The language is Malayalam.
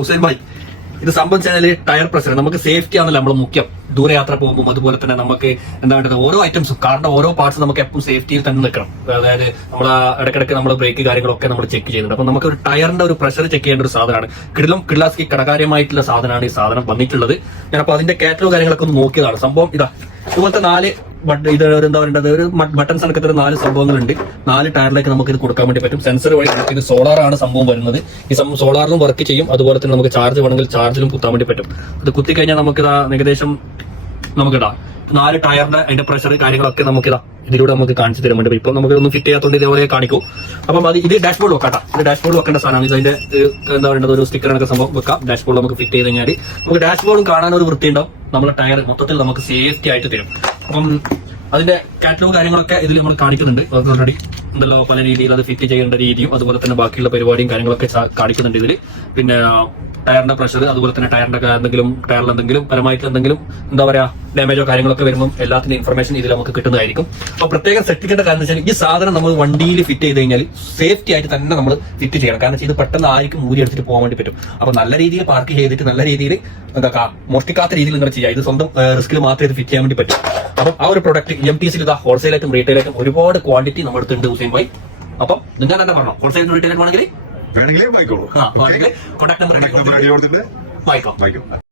ഹുസൈൻ ഭായ്, ഇത് സംഭവം വെച്ചാൽ ടയർ പ്രഷർ നമുക്ക് സേഫ്റ്റി ആണല്ലോ നമ്മൾ മുഖ്യം. ദൂരയാത്ര പോകുമ്പോൾ അതുപോലെ തന്നെ നമുക്ക് എന്താ വേണ്ടത്, ഓരോ ഐറ്റംസും കാറിന്റെ ഓരോ പാർട്സ് നമുക്ക് എപ്പോഴും സേഫ്റ്റിയിൽ തന്നെ നിൽക്കണം. അതായത് നമ്മൾ ഇടയ്ക്കിടയ്ക്ക് നമ്മൾ ബ്രേക്ക് കാര്യങ്ങളൊക്കെ നമ്മൾ ചെക്ക് ചെയ്യുന്നുണ്ട്. അപ്പൊ നമുക്ക് ഒരു ടയറിന്റെ ഒരു പ്രഷർ ചെക്ക് ചെയ്യേണ്ട ഒരു സാധനമാണ്. കിഡ്ലാസ്കി കടകാര്യമായിട്ടുള്ള സാധനമാണ് ഈ സാധനം വന്നിട്ടുള്ളത്. ഞാനപ്പോ അതിന്റെ കാറ്റലോഗ് കാര്യങ്ങളൊക്കെ ഒന്ന് നോക്കിയതാണ്. സംഭവം ഇതാ, ഇതുപോലത്തെ 4 ഇത് എന്താ പറയുന്നത്, ഒരു ബട്ടൺസ് കണക്കത്തെ 4 സംഭവങ്ങളുണ്ട്. 4 ടയറിലേക്ക് നമുക്ക് ഇത് കൊടുക്കാൻ വേണ്ടി പറ്റും. സെൻസർ വഴി നമുക്ക് ഇത് സോളാറാണ് സംഭവം വരുന്നത്. ഈ സംഭവം സോളാറിലും വർക്ക് ചെയ്യും. അതുപോലെ തന്നെ നമുക്ക് ചാർജ് വേണമെങ്കിൽ ചാർജിലും കുത്താൻ വേണ്ടി പറ്റും. അത് കുത്തിക്കഴിഞ്ഞാൽ നമുക്ക് ഏകദേശം നമുക്കിടാ 4 ടയറിന്റെ അതിന്റെ പ്രഷർ കാര്യങ്ങളൊക്കെ നമുക്കിതാ ഇതിലൂടെ നമുക്ക് കാണിച്ചു തരാൻ വേണ്ടി. ഇപ്പൊ നമുക്ക് ഒന്നും ഫിറ്റ് ചെയ്യാത്തതുകൊണ്ട് ഇതേപോലെ കാണിക്കും. അപ്പം അത് ഇത് ഡാഷ്ബോർഡ് വെക്കാട്ടാ. ഇത് ഡാഷ്ബോർഡ് വെക്കേണ്ട സാധനമാണ്. ഇത് അതിന്റെ എന്താ പറയുന്നത്, ഒരു സ്റ്റിക്കർ കണക്കെ സംഭവം വെക്കാം. ഡാഷ്ബോർഡ് നമുക്ക് ഫിറ്റ് ചെയ്ത് കഴിഞ്ഞാൽ നമുക്ക് ഡാഷ്ബോർഡും കാണാൻ ഒരു വൃത്തി ഉണ്ടാവും. നമ്മുടെ ടയർ മൊത്തത്തിൽ നമുക്ക് സേഫ്റ്റി ആയിട്ട് തരും. അപ്പം അതിന്റെ കാറ്റലോഗ് കാര്യങ്ങളൊക്കെ ഇതിൽ നമ്മൾ കാണിക്കുന്നുണ്ട്. ഓൾറെഡി ഉണ്ടല്ലോ പല രീതിയിൽ അത് ഫിറ്റ് ചെയ്യേണ്ട രീതിയും അതുപോലെ തന്നെ ബാക്കിയുള്ള പരിപാടിയും കാര്യങ്ങളൊക്കെ കാണിക്കുന്നുണ്ട് ഇതിൽ. പിന്നെ ടയറിന്റെ പ്രഷർ, അതുപോലെ തന്നെ ടയറിൽ എന്തെങ്കിലും പരമായിട്ട് എന്തെങ്കിലും എന്താ പറയാ ഡാമേജോ കാര്യങ്ങളൊക്കെ വരുമ്പോൾ എല്ലാത്തിന്റെ ഇൻഫർമേഷൻ ഇതിൽ നമുക്ക് കിട്ടുന്നതായിരിക്കും. അപ്പൊ പ്രത്യേകം ശ്രദ്ധിക്കേണ്ട കാരണം വെച്ചാൽ ഈ സാധനം നമ്മൾ വണ്ടിയിൽ ഫിറ്റ് ചെയ്ത് കഴിഞ്ഞാൽ സേഫ്റ്റി ആയിട്ട് തന്നെ നമ്മൾ ഫിറ്റ് ചെയ്യണം. കാരണം ഇത് പെട്ടെന്ന് ആർക്കും മൂരി എടുത്തിട്ട് പോകാൻ വേണ്ടി പറ്റും. അപ്പൊ നല്ല രീതിയിൽ പാർക്ക് ചെയ്തിട്ട് നല്ല രീതിയിൽ എന്താ മോഷ്ടിക്കാത്ത രീതിയിൽ നിങ്ങൾ ചെയ്യുക. ഇത് സ്വന്തം റിസ്കിൽ മാത്രമേ ഇത് ഫിറ്റ് ചെയ്യാൻ വേണ്ടി പറ്റും. അപ്പം ആ ഒരു പ്രൊഡക്റ്റ് EMTസിൽ ഇതാ ഹോൾസെയിലായിട്ടും റീറ്റെയിലായിട്ടും ഒരുപാട് ക്വാണ്ടിറ്റി നമ്മുടെ അടുത്തുണ്ട് ഹുസൈൻ ഭായ്. അപ്പം നിങ്ങൾ തന്നെ പറഞ്ഞോ, ഹോൾസെയിൽ റീറ്റെയിലായിട്ട് വേണമെങ്കിൽ കോൺടാക്ട് നമ്പർ വായിക്കോ.